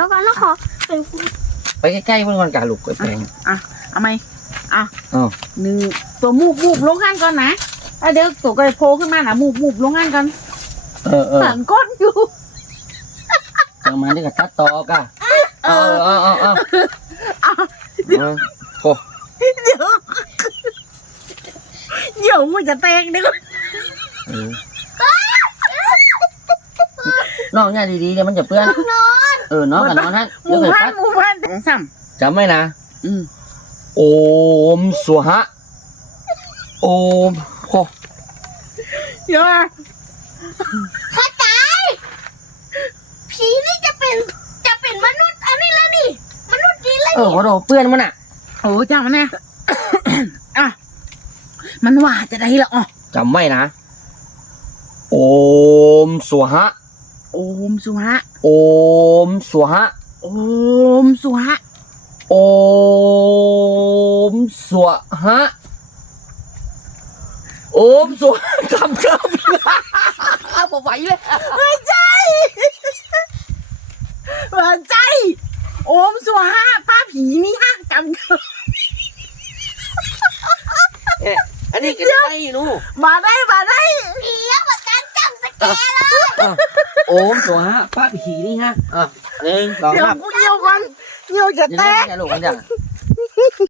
แล้วกันแล้วขอเป็น ไปใกล้ๆมันก่อนกาลูกไปแปลง เอาไหมอ่ะ อ๋อ หนึ่งตัวมูบลงกันก่อนนะเดี๋ยวตัวก็โผล่ขึ้นมานะมูบลงกันก่อน สั่นก้นอยู่ ประมาณนี้ก็ตัดต่อกะโอ้ เดี๋ยวมันจะแตกเดี๋ยว น้องเนี่ยดีๆเดี๋ยวมันจะเปื้อนนอนกับนอนฮะ หมู่บ้านซ้ จำไว้นะ ำ โอมสวะโอมโอ้ เดี๋ยว เข้าใจผีนี่จะเป็นมนุษย์อันนี้แล้วนี่มนุษย์จีนแล้ว ขอโทษเปื้อนมันอ่ะ โอ้จ้ามันแน่ อ่ะมันว่าจะได้ละอ๋อ จำไว้นะโอมสวะ โอมสุฮะ โอมสวะ โอมสุฮะ โอมสวะโอมสวะทำเกินผมไหวเลย ไม่ใช่ไม่ใช่โอมสุฮะป้าผีนี่ฮะจำ อันนี้ก็ได้หนู มาได้ ผีแล้วเหมือนกันจำสแกนเลย โอมสวะป้าผีนี่ฮะ1 2 เดี๋ยว 3 กูเยี่ยวก่อนเยี่ยวจะ เดี๋ แต ยว ก จะลูกมันจะ